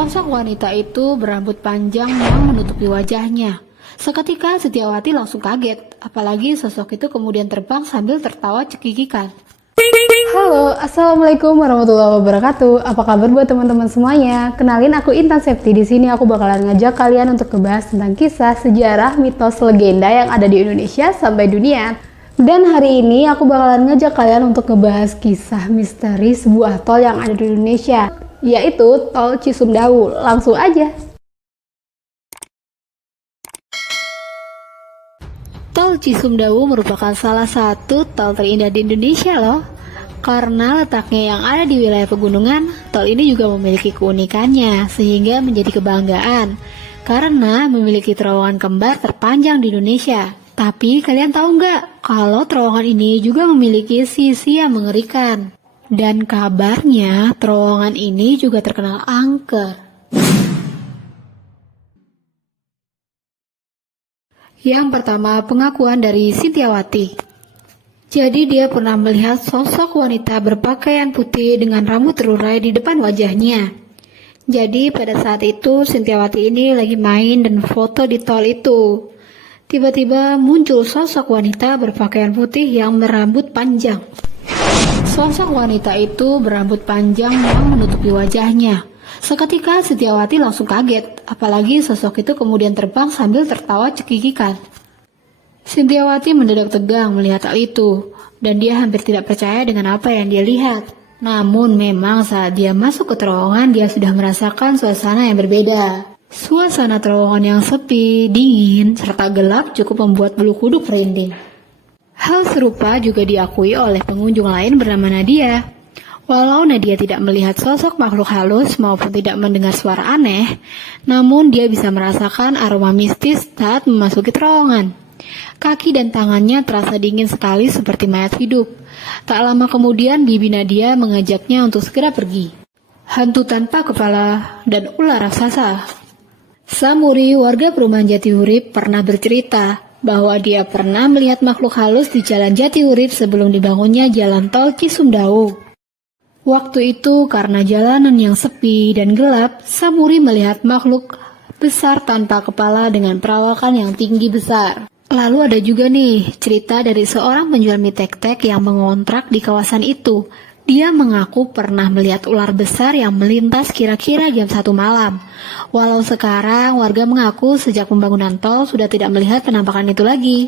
Sosok wanita itu berambut panjang yang menutupi wajahnya. Seketika Setiawati langsung kaget, apalagi sosok itu kemudian terbang sambil tertawa cekikikan. Halo, assalamualaikum warahmatullahi wabarakatuh. Apa kabar buat teman-teman semuanya? Kenalin, aku Intan Septi. Di sini aku bakalan ngajak kalian untuk ngebahas tentang kisah, sejarah, mitos, legenda yang ada di Indonesia sampai dunia. Dan hari ini aku bakalan ngajak kalian untuk ngebahas kisah misteri sebuah tol yang ada di Indonesia, yaitu Tol Cisumdawu. Langsung aja. Tol Cisumdawu merupakan salah satu tol terindah di Indonesia loh. Karena letaknya yang ada di wilayah pegunungan, tol ini juga memiliki keunikannya sehingga menjadi kebanggaan. Karena memiliki terowongan kembar terpanjang di Indonesia. Tapi kalian tahu nggak kalau terowongan ini juga memiliki sisi yang mengerikan. Dan kabarnya terowongan ini juga terkenal angker. Yang pertama, pengakuan dari Sitiawati. Jadi dia pernah melihat sosok wanita berpakaian putih dengan rambut terurai di depan wajahnya. Jadi pada saat itu Sitiawati ini lagi main dan foto di tol itu. Tiba-tiba muncul sosok wanita berpakaian putih yang berambut panjang. Sosok wanita itu berambut panjang yang menutupi wajahnya. Seketika Sitiawati langsung kaget, apalagi sosok itu kemudian terbang sambil tertawa cekikikan. Sitiawati mendadak tegang melihat hal itu, dan dia hampir tidak percaya dengan apa yang dia lihat. Namun memang saat dia masuk ke terowongan, dia sudah merasakan suasana yang berbeda. Suasana terowongan yang sepi, dingin, serta gelap cukup membuat bulu kuduk merinding. Hal serupa juga diakui oleh pengunjung lain bernama Nadia. Walau Nadia tidak melihat sosok makhluk halus maupun tidak mendengar suara aneh, namun dia bisa merasakan aroma mistis saat memasuki terowongan. Kaki dan tangannya terasa dingin sekali seperti mayat hidup. Tak lama kemudian bibi Nadia mengajaknya untuk segera pergi. Hantu tanpa kepala dan ular raksasa. Samuri, warga perumahan Jatiurip, pernah bercerita bahwa dia pernah melihat makhluk halus di jalan Jatiurip sebelum dibangunnya jalan tol Cisumdawu. Waktu itu karena jalanan yang sepi dan gelap, Samuri melihat makhluk besar tanpa kepala dengan perawakan yang tinggi besar. Lalu ada juga nih cerita dari seorang penjual mie tek-tek yang mengontrak di kawasan itu. Dia mengaku pernah melihat ular besar yang melintas kira-kira jam 1 malam. Walau sekarang warga mengaku sejak pembangunan tol sudah tidak melihat penampakan itu lagi.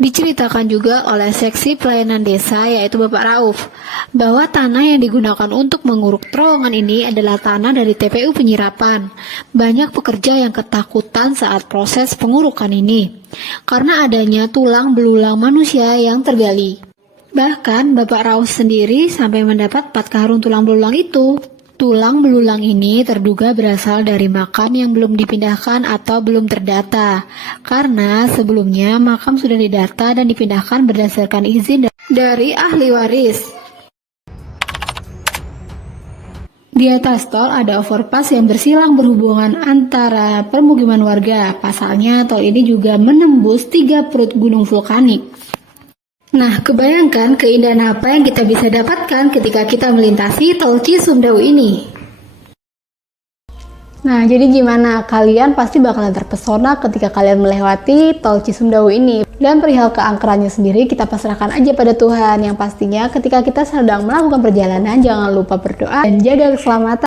Diceritakan juga oleh seksi pelayanan desa yaitu Bapak Rauf bahwa tanah yang digunakan untuk menguruk terowongan ini adalah tanah dari TPU Penyirapan. Banyak pekerja yang ketakutan saat proses pengurukan ini karena adanya tulang belulang manusia yang tergali. Bahkan Bapak Rauf sendiri sampai mendapat 4 karung tulang belulang itu. Tulang belulang ini terduga berasal dari makam yang belum dipindahkan atau belum terdata, karena sebelumnya makam sudah didata dan dipindahkan berdasarkan izin dari ahli waris. Di atas tol ada overpass yang bersilang berhubungan antara permukiman warga. Pasalnya tol ini juga menembus 3 perut gunung vulkanik. Nah, kebayangkan keindahan apa yang kita bisa dapatkan ketika kita melintasi tol Cisumdawu ini. Nah, jadi gimana? Kalian pasti bakalan terpesona ketika kalian melewati tol Cisumdawu ini. Dan perihal keangkerannya sendiri kita pasrahkan aja pada Tuhan. Yang pastinya ketika kita sedang melakukan perjalanan, jangan lupa berdoa dan jaga keselamatan.